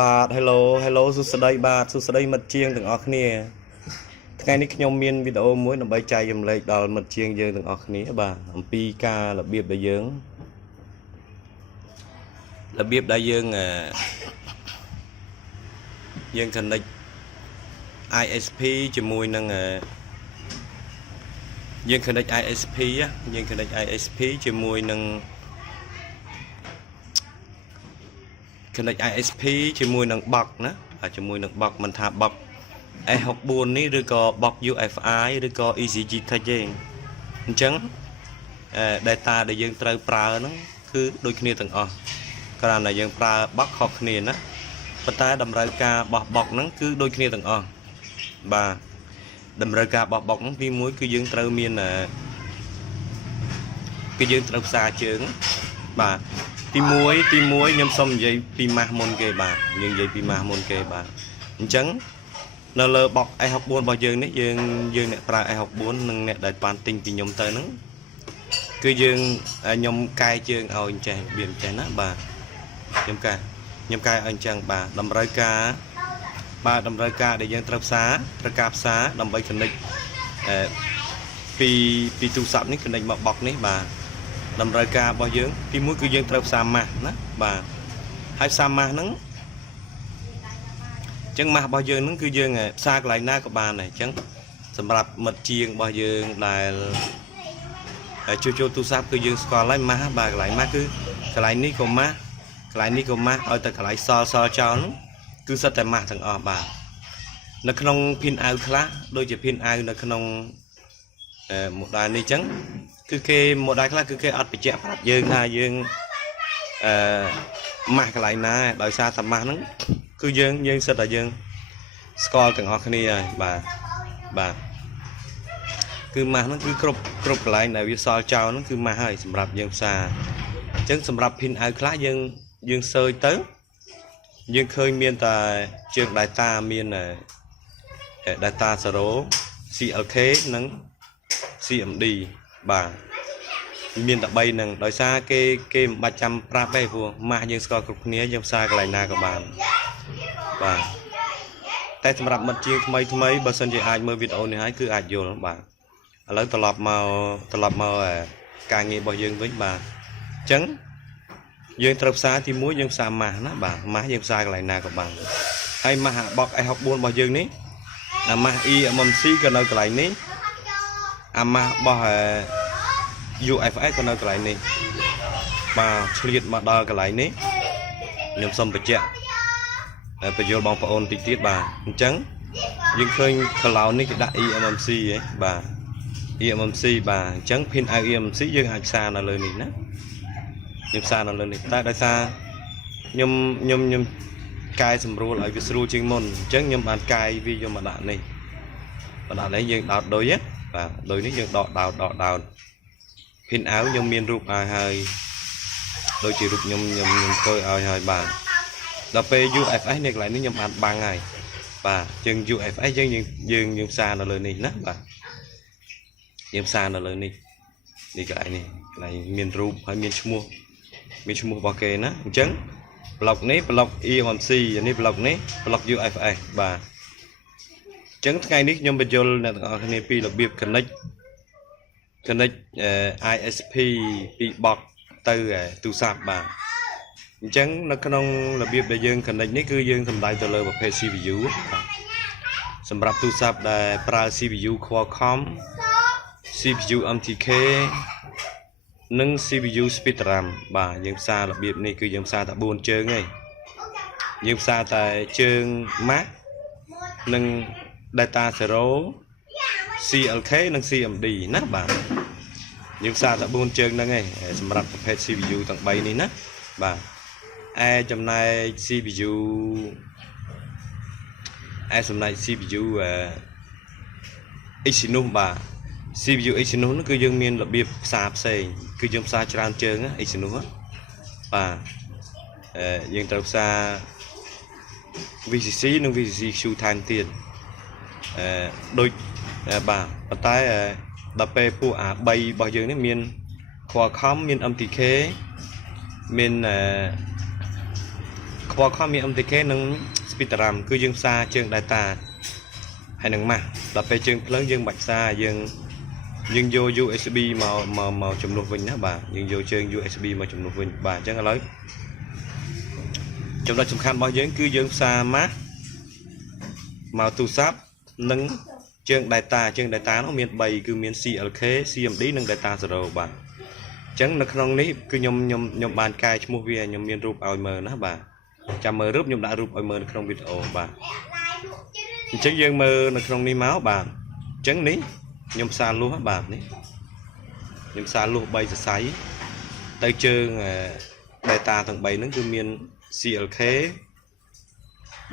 បាទ hello hello សួស្តីបាទសួស្តីមិត្តជាងទាំងអស់គ្នាថ្ងៃនេះខ្ញុំមានវីដេអូមួយដើម្បីចែករំលែកដល់មិត្តជាងយើងទាំងអស់គ្នាបាទអំពីការរបៀបដែលយើងconnect ISP ជាមួយនឹងយើង connect ISP យើង connect ISP ជាមួយនឹង connect ISP ជាមួយនឹង box ណាជាមួយនឹង box មិនថា box S64 នេះឬក៏ box UFI ឬក៏ ECG Tech ទេអញ្ចឹងdata ដែលយើងត្រូវប្រើហ្នឹងគឺដូចគ្នាទាំងអស់គ្រាន់តែយើងប្រើ box ខុសគ្នាណាប៉ុន្តែតម្រូវការរបស់ box ហ្នឹងគឺដូចគ្នាទាំងអស់បាទតម្រូវការរបស់ box ហ្នឹងទី1គឺយើងត្រូវមានគឺយើងត្រូវផ្សារជើងបាទទី1ខ្ញុំសូមនិយាយពីម៉ាស់មុនគេបាទយើងនិយាយពីម៉ាស់មុនគេបាទអញ្ចឹងនៅលើ box S64 របស់យើងនេះយើងអ្នកប្រើ S64 និងអ្នកដែលបានទិញពីខ្ញុំទៅហ្នឹងគឺខ្ញុំកែជើងឲ្យចេះរបៀបចេះណាបាទខ្ញុំកែឲ្យអញ្ចឹងបាទតម្រូវការដែលយើងត្រូវការផ្សារដើម្បី connect ពីទូរស័ព្ទនេះ connect មក box នេះបាទតម្រូវការរបស់យើងទី1គឺយើងត្រូវផ្សារម៉ាស់ណាបាទហើយផ្សារម៉ាស់ហ្នឹងអញ្ចឹងម៉ាស់របស់យើងហ្នឹងគឺយើងផ្សារកន្លែងណាក៏បានដែរអញ្ចឹងសម្រាប់មិត្តជាងរបស់យើងដែលជួសជុលទូរស័ព្ទគឺយើងស្គាល់ហើយម៉ាស់បាទកន្លែងម៉ាស់គឺកន្លែងនេះក៏ម៉ាស់កន្លែងនេះក៏ម៉ាស់ឲ្យតែកន្លែងសល់ចោលហ្នឹងគឺសិតតែម៉ាស់ទាំងអស់បាទនៅក្នុងភីនអាវខ្លះដូចជាភីនអាវនៅក្នុងmodel នេះអញ្ចឹងគឺគេ model ខ្លះគឺគេអត់បញ្ជាក់ប្រាប់យើងថាយើងម៉ាស់កន្លែងណាដោយសារតែម៉ាស់ហ្នឹងគឺយើងសិតតែយើងស្គាល់ទាំងអស់គ្នាហើយបាទគឺម៉ាស់ហ្នឹងគឺគ្រប់កន្លែងដែលវាសល់ចោលហ្នឹងគឺម៉ាស់ហើយសម្រាប់យើងផ្សារអញ្ចឹងសម្រាប់ភីនអាវខ្លះយើងសើចទៅយើងឃើញមានតែជើង data មាន data 0 CLK និង CMD បាទមានតែ3ហ្នឹងដោយសារគេមិនបាច់ចាំប្រាប់ទេព្រោះម៉ាស់យើងស្គាល់គ្រប់គ្នាយើងផ្សារកន្លែងណាក៏បានបាទតែសម្រាប់មិត្តជាងថ្មីបើសិនជាអាចមើលវីដេអូនេះហើយគឺអាចយល់បាទឥឡូវត្រឡប់មកការងាររបស់យើងវិញបាទអញ្ចឹងយើងត្រូវផ្សារទី1យើងផ្សារម៉ាស់ណាបាទម៉ាស់យើងផ្សារកន្លែងណាក៏បានហើយម៉ាស់ box S64 របស់យើងនេះអាម៉ាស់ eMMC ក៏នៅកន្លែងនេះអាម៉ាស់របស់UFI ក៏នៅកន្លែងនេះបាទឆ្លៀតមកដល់កន្លែងនេះខ្ញុំសូមបញ្ជាក់បញ្យល់បងប្អូនតិចទៀតបាទអញ្ចឹងយើងឃើញ cloud នេះគេដាក់ eMMC ហ៎បាទ eMMC បាទអញ្ចឹង pin out eMMC យើងអាចផ្សារនៅលើនេះណាខ្ញុំផ្សារនៅលើនេះតែដោយសារខ្ញុំកែសម្រួលឲ្យវាស្រួលជាងមុនអញ្ចឹងខ្ញុំបានកែវាយកមកដាក់នេះយើងដោតដូចណាបាទដូចនេះយើងដកដោតpin out ខ្ញុំមានរូបឲ្យហើយដូចជារូបខ្ញុំធ្វើឲ្យហើយបាទដល់ពេល UFS នេះកន្លែងនេះខ្ញុំបានបាំងហើយបាទយើង UFS យើងផ្សារនៅលើនេះណាបាទយើងផ្សារនៅលើនេះកន្លែងនេះមានរូបហើយមានឈ្មោះរបស់គេណាអញ្ចឹង block នេះ block eMMC នេះ block នេះ block UFS បាទអញ្ចឹងថ្ងៃនេះខ្ញុំបញ្យល់អ្នកទាំងអស់គ្នាពីរបៀប connect ISP ពី box ទៅទូរស័ព្ទបាទអញ្ចឹងនៅក្នុងរបៀបដែលយើង connect នេះគឺយើងសំដៅទៅលើប្រភេទ CPU សម្រាប់ទូរស័ព្ទដែលប្រើ CPU Qualcomm CPU MTK និង CPU Spectrum បាទយើងផ្សាររបៀបនេះគឺយើងផ្សារតែ4ជើងឯងយើងផ្សារតែជើង Mac និង Data 0 CLK និង CMD ណាបាទយើងផ្សារតែ4ជើងហ្នឹងឯងសម្រាប់ប្រភេទ CPU ទាំង3នេះណាបាទចំណែក CPU Exynos បាទ CPU Exynos នោះគឺយើងមានរបៀបផ្សារផ្សេងគឺយើងផ្សារច្រើនជើង Exynos បាទយើងត្រូវផ្សារ VCC និង VCC-Q ថែមទៀតដូចបាទប៉ុន្តែដល់ពេលពួកអា3របស់យើងនេះមាន Qualcomm មាន MTK មាន ขวาข้อมี MTK นึง Spectrum คือយើងផ្សារជើង data ហើយនឹងម៉ាស់ដល់ពេលជើងភ្លើងយើងបាច់ផ្សារយើងយក USB មកជំនួសវិញណាបាទយើងយកជើង USB មកជំនួសវិញបាទអញ្ចឹងឥឡូវចំណុចសំខាន់របស់យើងគឺយើងផ្សារម៉ាស់មកទូរស័ព្ទនិងជើង data នោះមាន3គឺមាន CLK CMD និង data 0បាទអញ្ចឹងនៅក្នុងនេះគឺខ្ញុំបានកែឈ្មោះវាខ្ញុំមានរូបឲ្យមើលណាបាទចាំមើលរូបខ្ញុំដាក់រូបឲ្យមើលនៅក្នុងវីដេអូបាទអញ្ចឹងយើងមើលនៅក្នុងនេះមកបាទអញ្ចឹងនេះខ្ញុំផ្សារលុះបាទនេះខ្ញុំផ្សារលុះ3សរសៃទៅជើង data ទាំង3ហ្នឹងគឺមាន CLK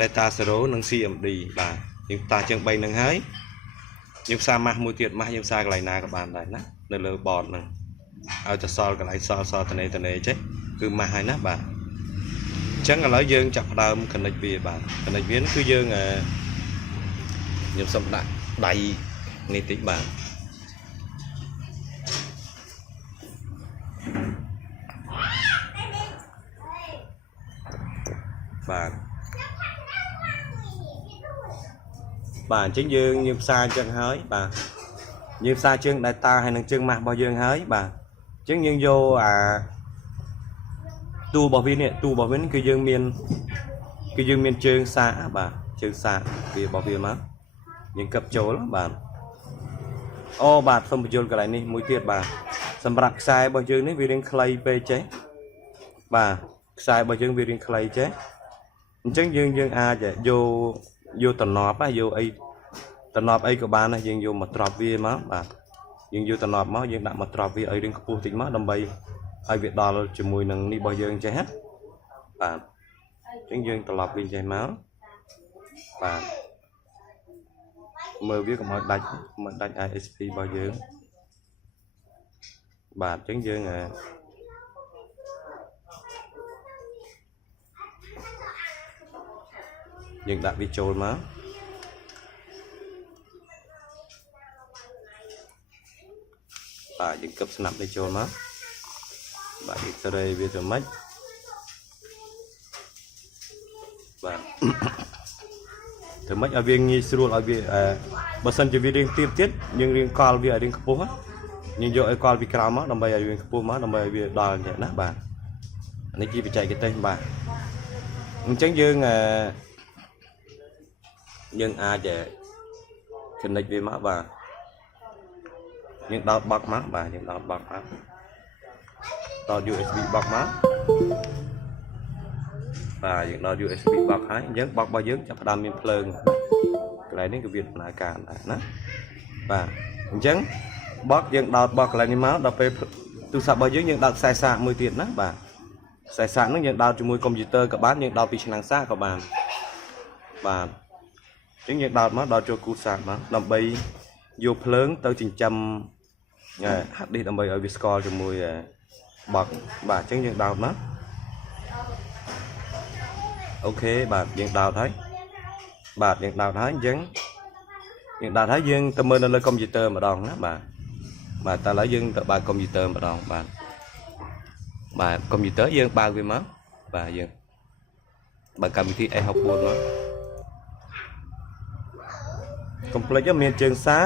data 0និង CMD បាទយើងផ្សារជើង3ហ្នឹងហើយយើងផ្សារម៉ាស់មួយទៀតម៉ាស់យើងផ្សារកន្លែងណាក៏បានដែរណានៅលើ board ហ្នឹងឲ្យតែសល់កន្លែងសល់តនេចេះគឺម៉ាស់ហើយណាបាទអញ្ចឹងឥឡូវយើងចាប់ផ្ដើម connect វាបាទ connect វាគឺយើងខ្ញុំសុំដាក់ដៃនេះតិចបាទបាទអញ្ចឹងយើងផ្សារអញ្ចឹងហើយបាទយើងផ្សារជើង data ហើយនឹងជើងម៉ាស់របស់យើងហើយបាទអញ្ចឹងយើងយកទូរបស់វានេះទូរបស់វាគឺយើងមានជើងសាកបាទជើងសាកវារបស់វាមកយើងកឹបចូលបាទអូបាទសូមបញ្យល់កន្លែងនេះមួយទៀតបាទសម្រាប់ខ្សែរបស់យើងនេះវារៀងខ្លីពេកចេះបាទខ្សែរបស់យើងវារៀងខ្លីចេះអញ្ចឹងយើងអាចយកតំណប់យកអីតំណប់អីក៏បានដែរយើងយកមកត្រប់វាមកបាទយើងយកតំណប់មកយើងដាក់មកត្រប់វាឲ្យរៀងខ្ពស់តិចមកដើម្បីឲ្យវាដល់ជាមួយនឹងនេះរបស់យើងចេះបាទអញ្ចឹងយើងត្រឡប់វិញចេះមកបាទមើលវាកុំឲ្យដាច់ISP របស់យើងបាទអញ្ចឹងយើងដាក់វាចូលមកបាទយើងគប់ស្នាប់វាចូលមកបាទយើងសេរីវាទៅម៉េចបាទធ្វើម៉េចឲ្យវាងាយស្រួលឲ្យវាបើសិនជាវារៀងទៀបទៀតយើងរៀងកល់វាឲ្យរៀងខ្ពស់យើងយកឲ្យកល់ពីក្រោមមកដើម្បីឲ្យវាខ្ពស់មកដើម្បីឲ្យវាដល់អញ្ចឹងណាបាទនេះជាបច្ចេកទេសបាទអញ្ចឹងយើងអាច connect វាមកបាទយើងដោតបោកមកបាទយើងដោតបោកមកដោត USB បោកមកបាទយើងដោត USB បោកហើយអញ្ចឹងបោករបស់យើងចាប់ផ្ដើមមានភ្លើងកន្លែងនេះគឺវាដំណើរការដែរណាបាទអញ្ចឹងបោកយើងដោតបោកកន្លែងនេះមកដល់ពេលទូរស័ព្ទរបស់យើងដោតខ្សែសាកមួយទៀតណាបាទខ្សែសាកហ្នឹងយើងដោតជាមួយកុំព្យូទ័រក៏បានយើងដោតពីឆ្នាំងសាកក៏បានបាទអញ្ចឹងយើងដោតមកដោតចូលគូសាកមកដើម្បីយកភ្លើងទៅចិញ្ចឹមហាត់ឌីសដើម្បីឲ្យវាស្គាល់ជាមួយបោកបាទអញ្ចឹងយើងដោតមកអូខេបាទយើងដោតហើយបាទយើងដោតហើយអញ្ចឹងយើងដោតហើយយើងទៅមើលនៅលើកុំព្យូទ័រម្ដងណាបាទតែឥឡូវយើងទៅបើកកុំព្យូទ័រម្ដងបាទកុំព្យូទ័រយើងបើកវាមកបាទយើងបើកកម្មវិធី S64 មកកុំភ្លេចមានជើងសារ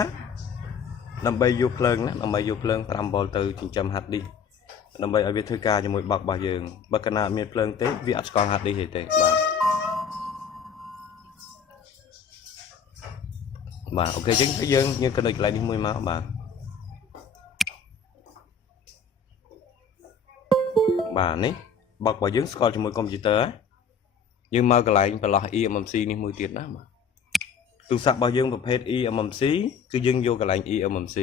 ដើម្បីយកភ្លើងណាដើម្បីយកភ្លើង 5V ទៅចិញ្ចឹមហាត់ឌីសដើម្បីឲ្យវាធ្វើការជាមួយបោករបស់យើងបើកាលណាមានភ្លើងទេវាអត់ស្គាល់ហាត់ឌីសទេបាទអូខេអញ្ចឹងយើងកណ្ដូចកន្លែងនេះមួយមកបាទនេះបោករបស់យើងស្គាល់ជាមួយកុំព្យូទ័រយើងមកកន្លែងបន្លោះ eMMC នេះមួយទៀតណាបាទទូរស័ព្ទរបស់យើងប្រភេទ eMMC គឺយើងយកកន្លែង eMMC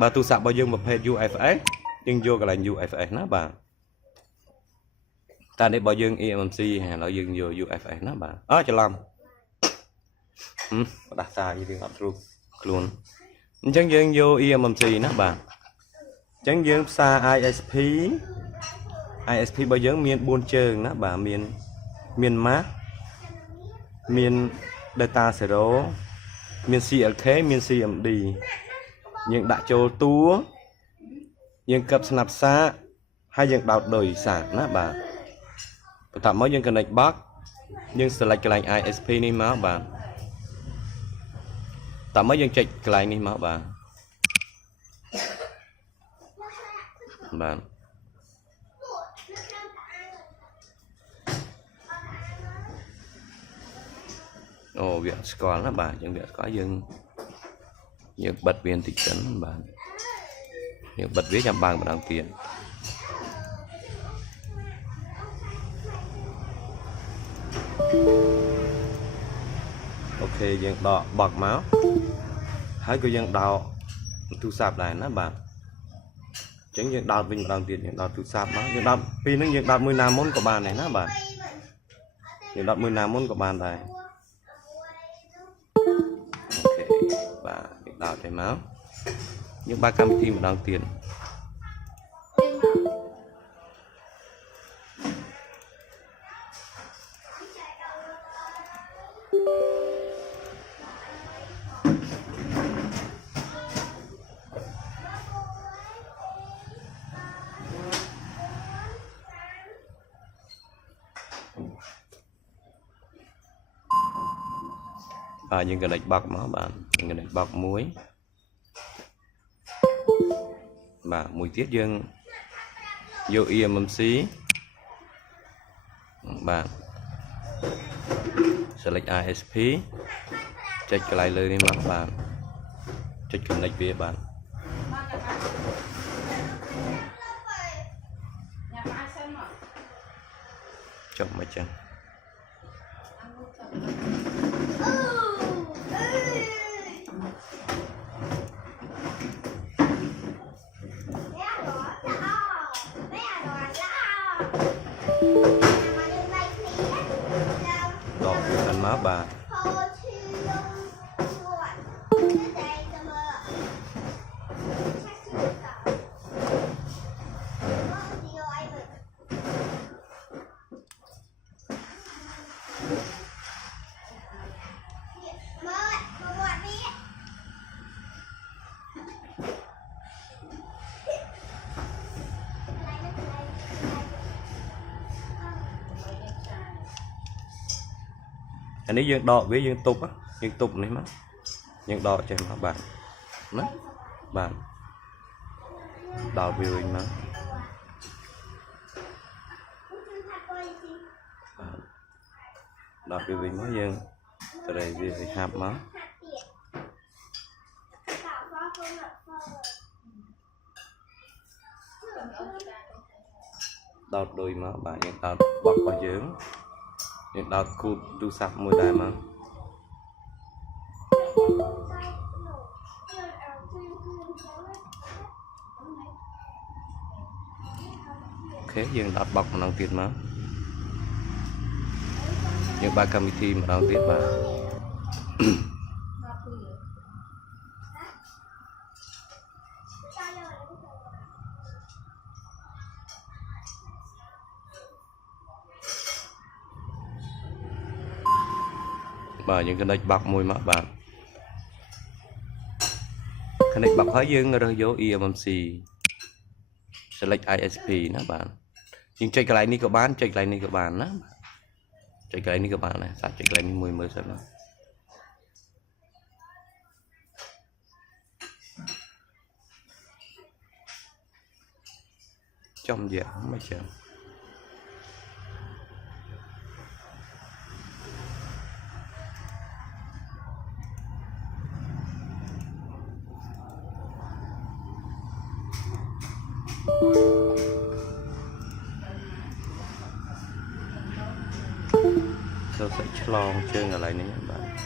បើទូរស័ព្ទរបស់យើងប្រភេទ UFS យើងយកកន្លែង UFS ណាបាទតែនេះរបស់យើង eMMC ហើយឥឡូវយើងយក UFS ណាបាទច្រឡំបដាសាយយើងអត់ស្រួលខ្លួនអញ្ចឹងយើងយក eMMC ណាបាទអញ្ចឹងយើងផ្សារ ISP របស់យើងមាន4ជើងណាបាទមានម៉ាស់មាន data 0មាន CLK មាន CMD យើងដាក់ចូលតួយើងកឹបស្នាប់សាកហើយយើងដោតដោយសាកណាបាទ tạm mới dân connect box nhưng select cái lệnh ISP này mà bạn tạm mới dân check cái lệnh này mà bạn ồ việc score là bạn những việc có dân những bật viên thị trấn bạn những bật viết nhằm bằng và đồng tiền ok dân đỏ bọt máu hãy cứ dân đào thu sạp này nó bạn chứng dân đào bình đồng tiền những đào thu sạp nó những đào vì nó những đào 10 năm môn của bạn này nó bạn những đào 10 năm môn của bạn này ok và những đào chảy máu những 3 cam thi một đồng tiền và những cái đánh bạc máu bạn những cái đánh bạc muối và mùi tiết dân vô EMMC bạn select ISP check cái lại lời đi mà bạn check connect về bạn chọn mấy chân đọc thành má bà anh ấy dương đỏ với dương tục này mà dương đỏ cho mà bạn nó bạn đỏ viewing mà đỏ viewing mới dương từ đây về hạp máu đọt đôi mà bạn những đọt bọc vào dưới những đọt cụt tu sạp môi đài mà ok dừng đọt bọc mà năng tiết mà những 3 committee mà năng tiết mà và những cái đánh bạc môi mà bạn cái đánh bạc hóa dương rồi vô EMMC select ISP đó bạn nhưng check lại này các bạn check lại này các bạn đó check lại này các bạn này sao check lại này 10 xem nào trong dạng mấy chừng tôi sẽ chlong chơi ở lại này các bạn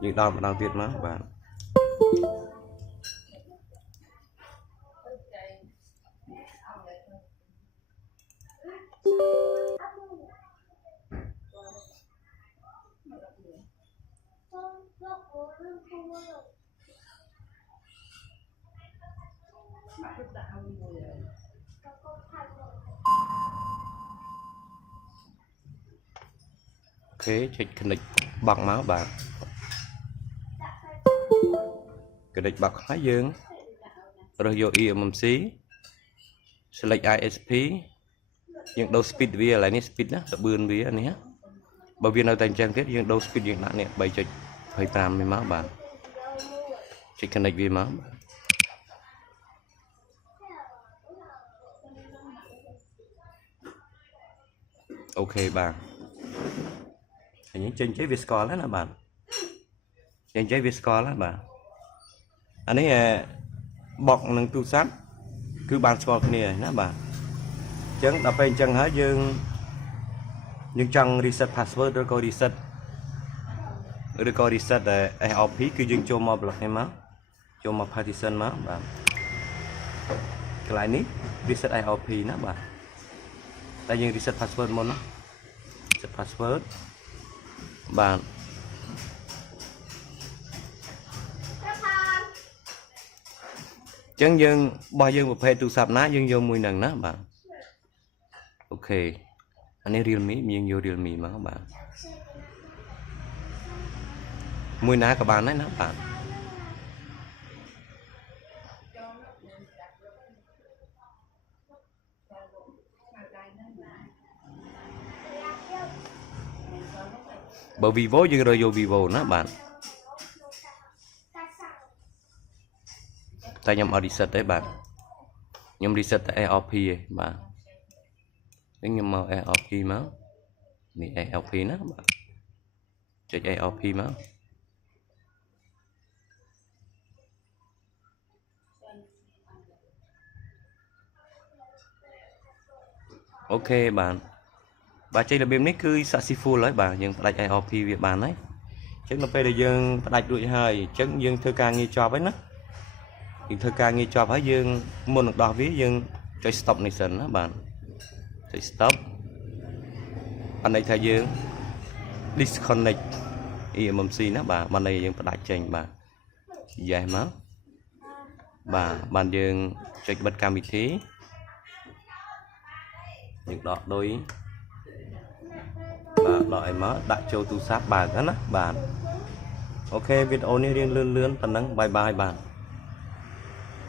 những đòn mà đang tiết mà bạn ok check connect bật máu bạn connect bật hai dương rồi vô eMMC select ISP những đầu speed vía lại ní speed đó bươn vía này bởi vì nào thành trang thiết những đầu speed những nặng này 7.5 mươi máu bạn check connect vì máu ok bạn những trên trái Viscore đó là bạn trên trái Viscore đó bạn anh ấy bọc nâng tu sát cứ bàn score này nè bạn chẳng đập bên chân hết dương nhưng chẳng reset password rồi có reset để AOP cứ dương cho một block này máu cho một partition máu bạn cái lại ní reset AOP nè bạn tại dương reset password môn nó reset password bạn chẳng dương bao dương một phe tu sạp ná dương vô mùi nằng ná bạn ok anh ấy Realme nhưng vô Realme mà các bạn mùi ná các bạn đấy ná bạn bởi Vivo dương rồi vô Vivo ná bạn tại nhầm ở reset đấy bạn nhầm reset tại AOP bạn nếu như mà AOP máu thì AOP nó bạn check AOP máu ok bạn và chơi là bên này cứ successful lấy bạn nhưng đặt AOP việc bạn đấy chắc là bây giờ dương đặt đuổi hơi chắc dương thơ ca nghi cho với nó thì thơ ca nghi cho phải dương môn được đo ví dương chơi stop nation đó bạn chơi stop anh ấy thay dương disconnect eMMC nó bà bạn này dương đặt trình bà dài máu bà bạn dương chơi bật cam vị thế những đó đôi bà loại máu đại châu tu sát bà đó bạn ok video này riêng lươn lươn tần nắng bye bye bạn